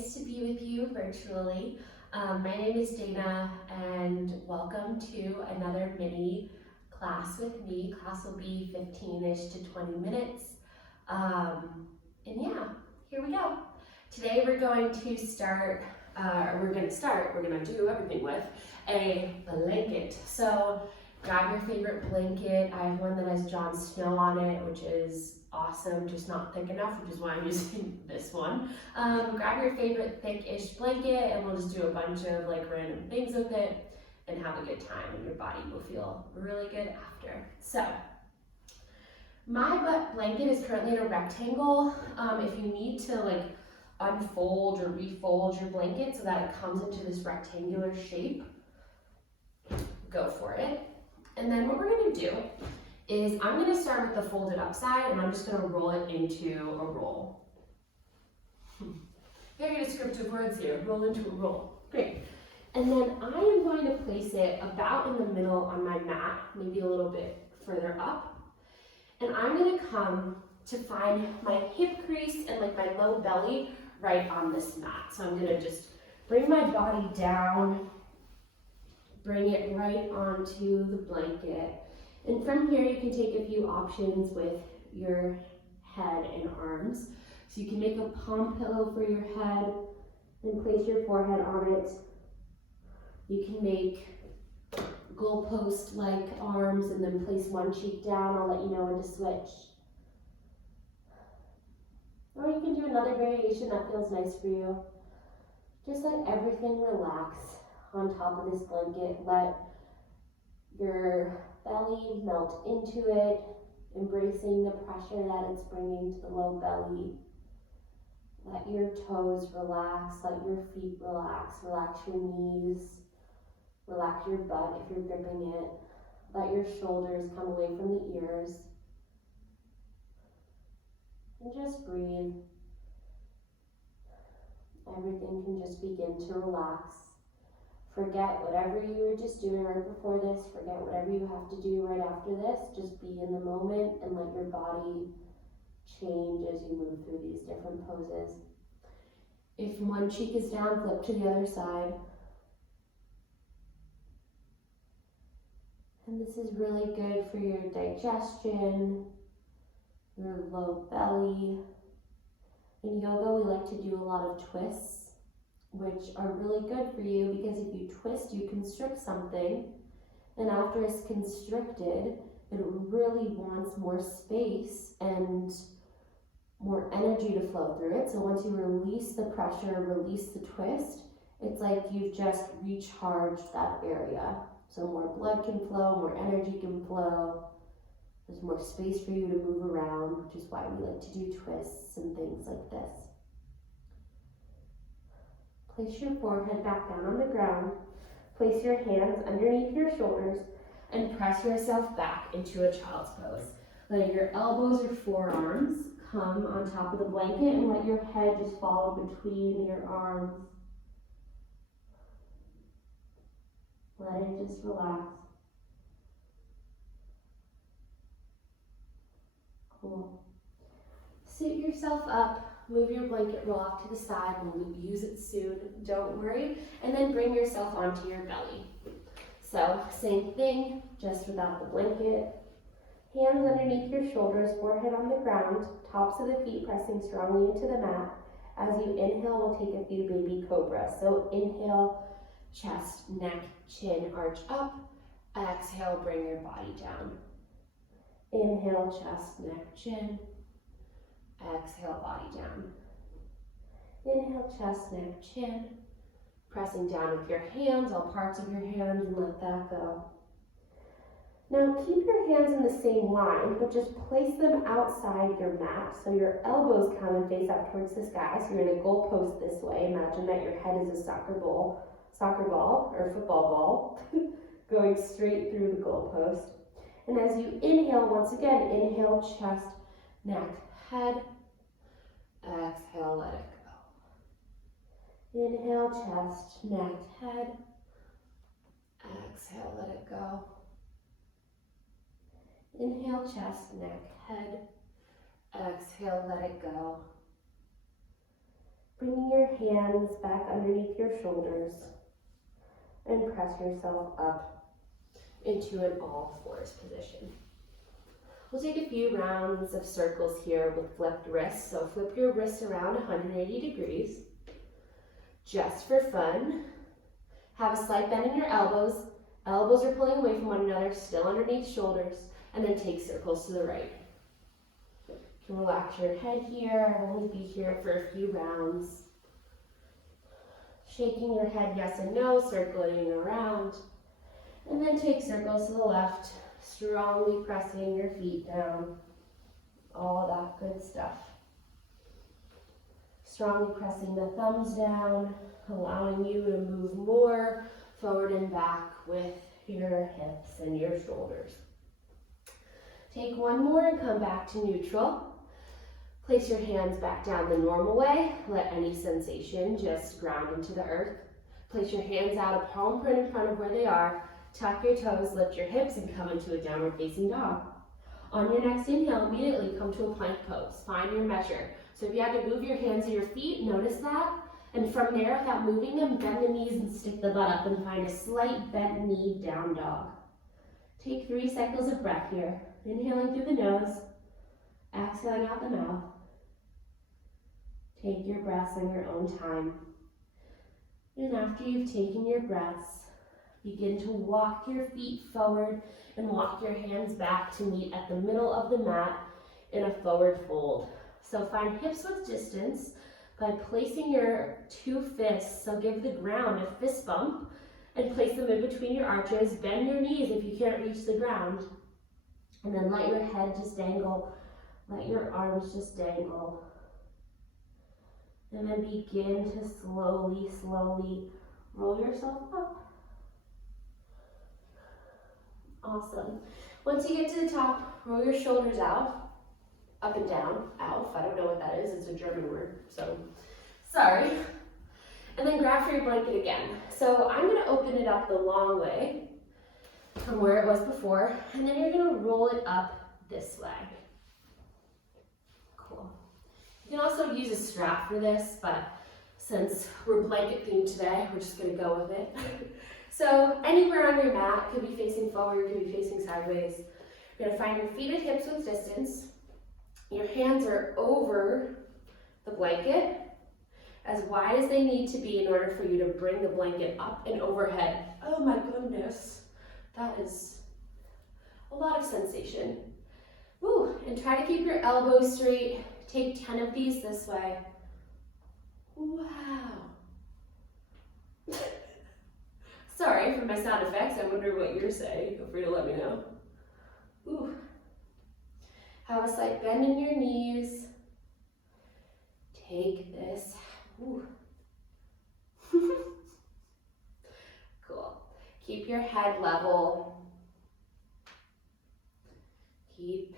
nice to be with you virtually. My name is Dana and welcome to another mini class with me. Class will be 15-ish to 20 minutes. And yeah, here we go. Today we're going to start, we're going to do everything with a blanket. So grab your favorite blanket. I have one that has Jon Snow on it, which is awesome, just not thick enough, which is why I'm using this one. Grab your favorite thick-ish blanket and we'll just do a bunch of like random things with it and have a good time, and your body will feel really good after. So my blanket is currently in a rectangle. If you need to like unfold or refold your blanket so that it comes into this rectangular shape, go for it. And then what we're going to do is I'm going to start with the folded up side and I'm just going to roll it into a roll. Very descriptive words here, roll into a roll. Great. And then I am going to place it about in the middle on my mat, maybe a little bit further up. And I'm going to come to find my hip crease and like my low belly right on this mat. So I'm going to just bring my body down, bring it right onto the blanket. And from here you can take a few options with your head and arms. So you can make a palm pillow for your head and place your forehead on it. You can make goalpost-like arms and then place one cheek down. I'll let you know when to switch. Or you can do another variation that feels nice for you. Just let everything relax on top of this blanket. Let your belly melt into it, embracing the pressure that it's bringing to the low belly. Let your toes relax, let your feet relax, relax your knees, relax your butt if you're gripping it. Let your shoulders come away from the ears. And just breathe. Everything can just begin to relax. Forget whatever you were just doing right before this. Forget whatever you have to do right after this. Just be in the moment and let your body change as you move through these different poses. If one cheek is down, flip to the other side. And this is really good for your digestion, your low belly. In yoga, we like to do a lot of twists, which are really good for you because if you twist, you constrict something, and after it's constricted, it really wants more space and more energy to flow through it. So once you release the pressure, release the twist, it's like you've just recharged that area. So more blood can flow, more energy can flow. There's more space for you to move around, which is why we like to do twists and things like this. Place your forehead back down on the ground. Place your hands underneath your shoulders and press yourself back into a child's pose. Let your elbows or forearms come on top of the blanket and let your head just fall between your arms. Let it just relax. Cool. Sit yourself up. Move your blanket roll off to the side. We'll use it soon, don't worry. And then bring yourself onto your belly. So same thing, just without the blanket. Hands underneath your shoulders, forehead on the ground, tops of the feet pressing strongly into the mat. As you inhale, we'll take a few baby cobras. So inhale, chest, neck, chin, arch up. Exhale, bring your body down. Inhale, chest, neck, chin. Exhale, body down. Inhale, chest, neck, chin. Pressing down with your hands, all parts of your hands, and let that go. Now keep your hands in the same line, but just place them outside your mat. So your elbows come and face up towards the sky. So you're in a goal post this way. Imagine that your head is a soccer ball or football ball going straight through the goal post. And as you inhale, once again, inhale, chest, neck, head. Exhale, let it go. Inhale, chest, neck, head. Exhale, let it go. Inhale, chest, neck, head. Exhale, let it go. Bringing your hands back underneath your shoulders and press yourself up into an all fours position. We'll take a few rounds of circles here with flipped wrists. So flip your wrists around 180 degrees. Just for fun. Have a slight bend in your elbows. Elbows are pulling away from one another, still underneath shoulders. And then take circles to the right. You can relax your head here. I'll only be here for a few rounds. Shaking your head yes and no, circling around. And then take circles to the left, strongly pressing your feet down. All that good stuff. Strongly pressing the thumbs down, allowing you to move more forward and back with your hips and your shoulders. Take one more and come back to neutral. Place your hands back down the normal way. Let any sensation just ground into the earth. Place your hands out a palm print in front of where they are. Tuck your toes, lift your hips, and come into a downward facing dog. On your next inhale, immediately come to a plank pose. Find your measure. So if you had to move your hands or your feet, notice that. And from there, without moving them, bend the knees and stick the butt up and find a slight bent knee down dog. Take 3 cycles of breath here. Inhaling through the nose, exhaling out the mouth. Take your breaths on your own time. And after you've taken your breaths, begin to walk your feet forward and walk your hands back to meet at the middle of the mat in a forward fold. So find hips width distance by placing your 2 fists, so give the ground a fist bump and place them in between your arches. Bend your knees if you can't reach the ground. And then let your head just dangle, let your arms just dangle. And then begin to slowly roll yourself up. Awesome. Once you get to the top, roll your shoulders out, up and down, auf. I don't know what that is, it's a German word, so sorry. And then grab for your blanket again. So I'm gonna open it up the long way from where it was before, and then you're gonna roll it up this way. Cool. You can also use a strap for this, but since we're blanket themed today, we're just gonna go with it. So anywhere on your mat, could be facing forward, could be facing sideways. You're gonna find your feet at hips width distance. Your hands are over the blanket, as wide as they need to be in order for you to bring the blanket up and overhead. Oh my goodness, that is a lot of sensation. Woo, and try to keep your elbows straight. Take 10 of these this way. Wow. Sorry for my sound effects. I wonder what you're saying. Feel free to let me know. Ooh. Have a slight bend in your knees. Take this. Ooh. Cool. Keep your head level. Keep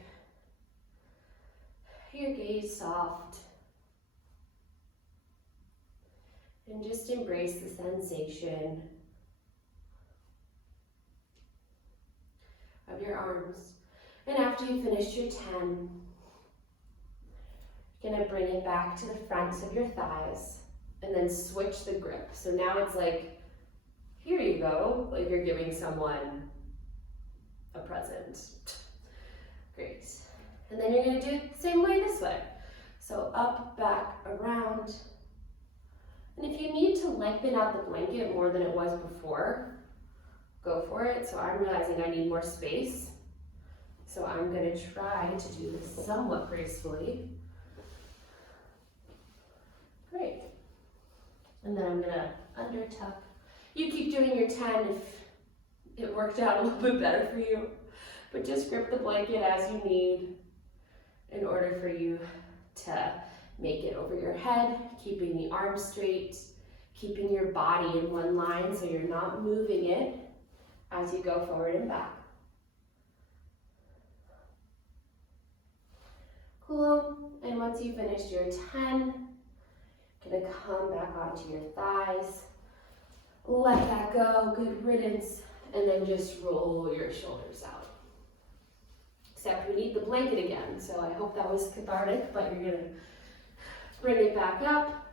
your gaze soft. And just embrace the sensation of your arms. And after you finish your 10, you're gonna bring it back to the fronts of your thighs and then switch the grip. So now it's like, here you go, like you're giving someone a present. Great. And then you're gonna do it the same way this way. So up, back, around. And if you need to lengthen out the blanket more than it was before, go for it. So I'm realizing I need more space. So I'm gonna try to do this somewhat gracefully. Great. And then I'm gonna under tuck. You keep doing your 10 if it worked out a little bit better for you. But just grip the blanket as you need in order for you to make it over your head, keeping the arms straight, keeping your body in one line so you're not moving it as you go forward and back. Cool. And once you finished your 10, gonna come back onto your thighs. Let that go, good riddance, and then just roll your shoulders out. Except we need the blanket again, so I hope that was cathartic, but you're gonna bring it back up,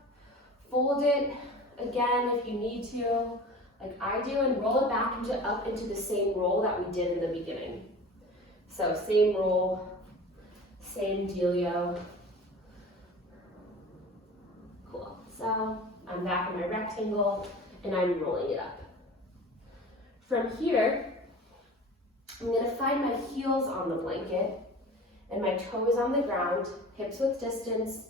Fold it again if you need to, like I do, and roll it back up into the same roll that we did in the beginning. So same roll, same dealio. Cool. So I'm back in my rectangle and I'm rolling it up. From here, I'm going to find my heels on the blanket and my toes on the ground, hips width distance,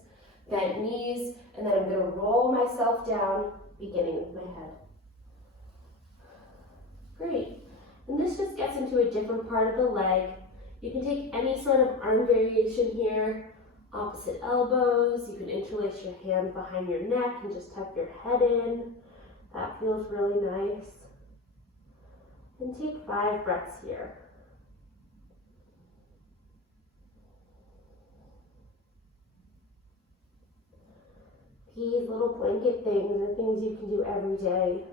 bent knees, and then I'm going to roll myself down, beginning with my head. Great. And this just gets into a different part of the leg. You can take any sort of arm variation here, opposite elbows. You can interlace your hands behind your neck and just tuck your head in. That feels really nice. And take 5 breaths here. These little blanket things are things you can do every day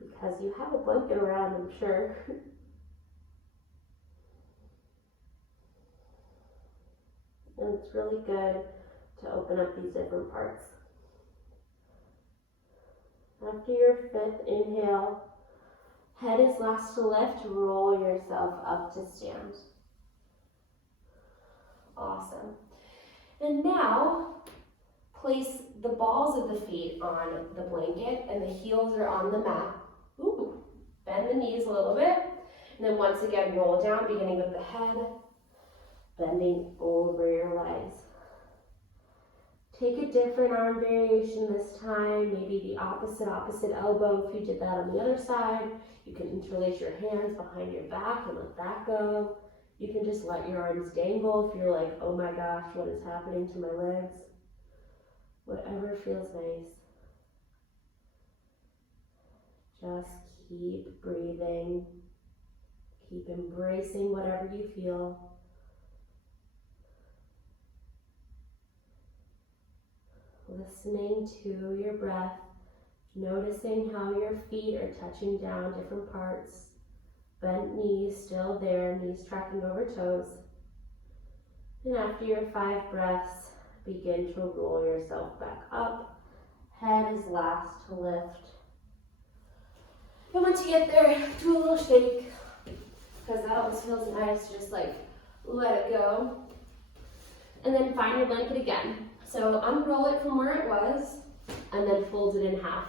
because you have a blanket around, I'm sure. And it's really good to open up these different parts. After your 5th inhale, head is last to lift, roll yourself up to stand. Awesome. And now, place the balls of the feet on the blanket and the heels are on the mat. Ooh, bend the knees a little bit. And then once again, roll down, beginning with the head, bending over your legs. Take a different arm variation this time, maybe the opposite elbow. If you did that on the other side, you can interlace your hands behind your back and let that go. You can just let your arms dangle if you're like, oh my gosh, what is happening to my legs? Whatever feels nice. Just keep breathing. Keep embracing whatever you feel. Listening to your breath, noticing how your feet are touching down different parts. Bent knees still there, knees tracking over toes. And after your 5 breaths, begin to roll yourself back up. Head is last to lift. And once you get there, do a little shake, because that always feels nice, just like let it go. And then find your blanket again. So unroll it from where it was, and then fold it in half.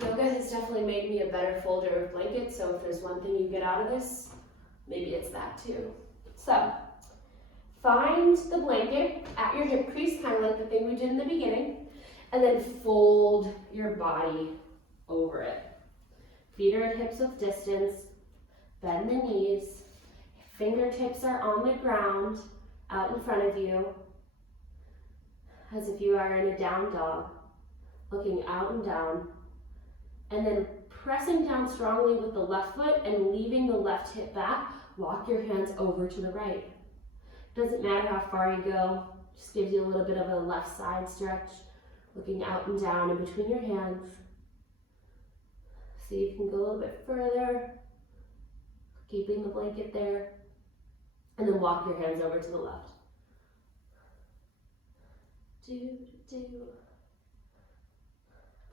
Yoga has definitely made me a better folder of blankets, so if there's one thing you get out of this, maybe it's that too. So, find the blanket at your hip crease, kind of like the thing we did in the beginning, and then fold your body over it. Feet are at hips width distance, bend the knees, fingertips are on the ground, out in front of you, as if you are in a down dog, looking out and down, and then pressing down strongly with the left foot and leaving the left hip back. Walk your hands over to the right. Doesn't matter how far you go, just gives you a little bit of a left side stretch, looking out and down in between your hands. See if you can go a little bit further, keeping the blanket there, and then walk your hands over to the left.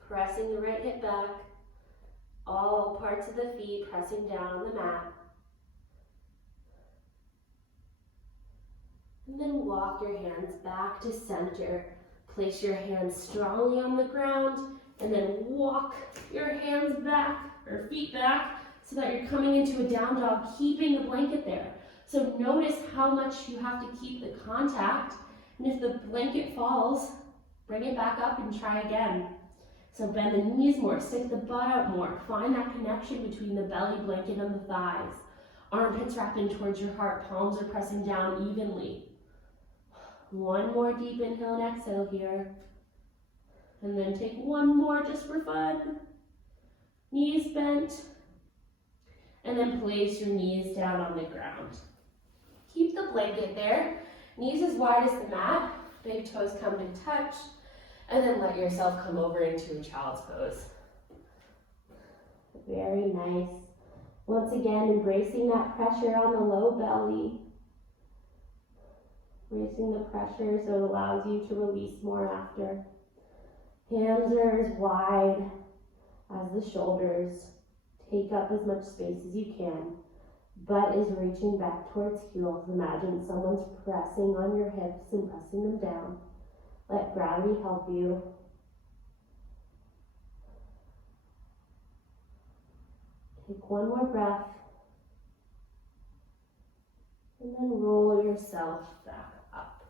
Pressing the right hip back, all parts of the feet pressing down on the mat. And then walk your hands back to center. Place your hands strongly on the ground, and then walk your hands back, or feet back, so that you're coming into a down dog, keeping the blanket there. So notice how much you have to keep the contact, and if the blanket falls, bring it back up and try again. So bend the knees more, stick the butt out more, find that connection between the belly blanket and the thighs. Armpits wrapping towards your heart, palms are pressing down evenly. One more deep inhale and exhale here. And then take one more just for fun. Knees bent. And then place your knees down on the ground. Keep the blanket there. Knees as wide as the mat. Big toes come to touch. And then let yourself come over into a child's pose. Very nice. Once again, embracing that pressure on the low belly. Embracing the pressure so it allows you to release more after. Hands are as wide as the shoulders. Take up as much space as you can. Butt is reaching back towards heels. Imagine someone's pressing on your hips and pressing them down. Let gravity help you. Take one more breath. And then roll yourself back up.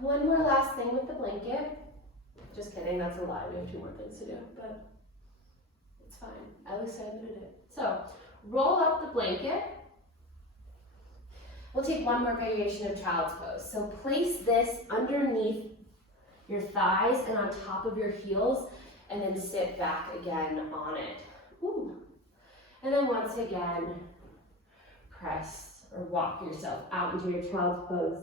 One more last thing with the blanket. Just kidding, that's a lie. We have 2 more things to do, but it's fine. At least I admitted it. So, roll up the blanket. We'll take one more variation of child's pose. So place this underneath your thighs and on top of your heels, and then sit back again on it. Ooh. And then once again, press or walk yourself out into your child's pose,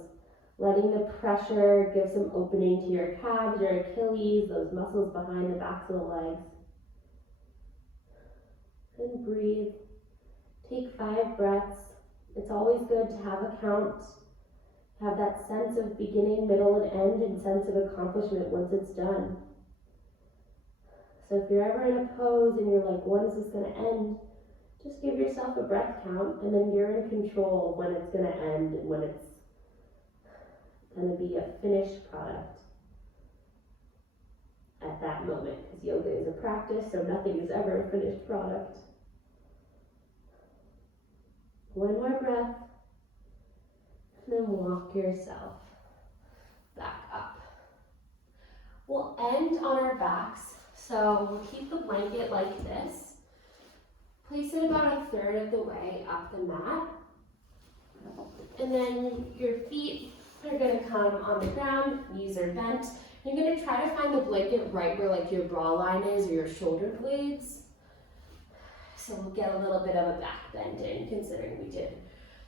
letting the pressure give some opening to your calves, your Achilles, those muscles behind the backs of the legs. And breathe. Take 5 breaths. It's always good to have a count, have that sense of beginning, middle, and end, and sense of accomplishment once it's done. So if you're ever in a pose and you're like, when is this going to end? Just give yourself a breath count, and then you're in control of when it's going to end and when it's going to be a finished product at that moment, because yoga is a practice, so nothing is ever a finished product. One more breath, and then walk yourself back up. We'll end on our backs, so we'll keep the blanket like this. Place it about 1/3 of the way up the mat, and then your feet are going to come on the ground, knees are bent. You're going to try to find the blanket right where like your bra line is or your shoulder blades. So we'll get a little bit of a back bend in, considering we did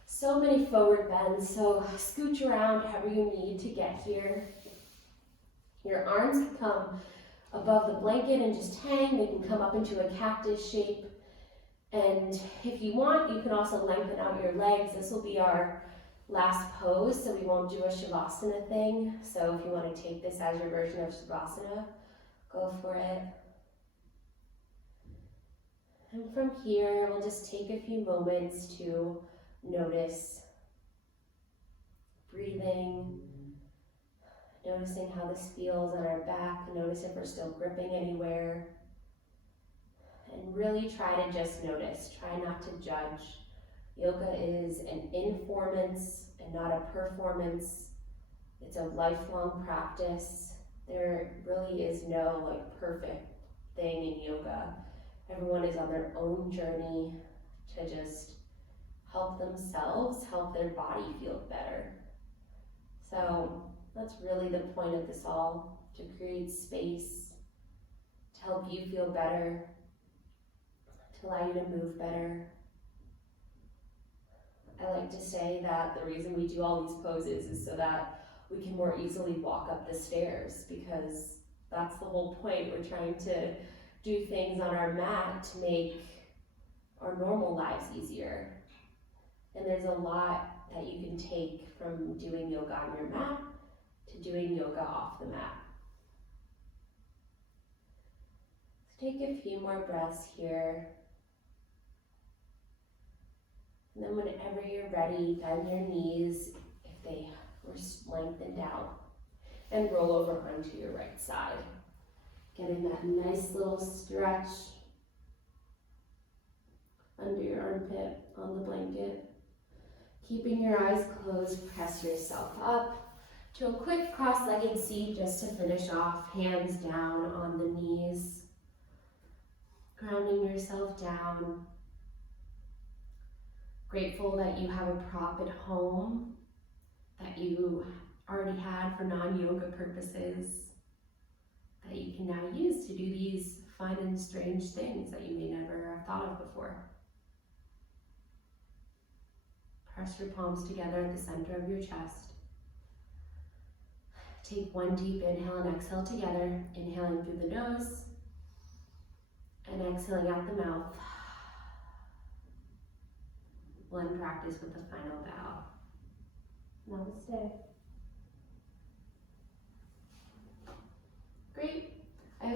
so many forward bends. So scooch around however you need to get here. Your arms can come above the blanket and just hang. They can come up into a cactus shape. And if you want, you can also lengthen out your legs. This will be our last pose, so we won't do a Shavasana thing. So if you want to take this as your version of Shavasana, go for it. And from here, we'll just take a few moments to notice breathing, noticing how this feels on our back, notice if we're still gripping anywhere, and really try to just notice, try not to judge. Yoga is an informance and not a performance. It's a lifelong practice. There really is no perfect thing in yoga. Everyone is on their own journey to just help themselves, help their body feel better. So that's really the point of this all, to create space, to help you feel better, to allow you to move better. I like to say that the reason we do all these poses is so that we can more easily walk up the stairs, because that's the whole point. We're trying to do things on our mat to make our normal lives easier. And there's a lot that you can take from doing yoga on your mat to doing yoga off the mat. Let's take a few more breaths here. And then whenever you're ready, bend your knees if they were lengthened out, and roll over onto your right side. Getting that nice little stretch under your armpit on the blanket. Keeping your eyes closed, press yourself up to a quick cross-legged seat just to finish off. Hands down on the knees. Grounding yourself down. Grateful that you have a prop at home that you already had for non-yoga purposes, that you can now use to do these fun and strange things that you may never have thought of before. Press your palms together at the center of your chest. Take one deep inhale and exhale together, inhaling through the nose and exhaling out the mouth. One practice with the final bow. Namaste.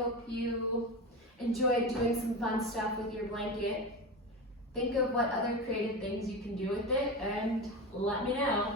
hope you enjoyed doing some fun stuff with your blanket. Think of what other creative things you can do with it and let me know.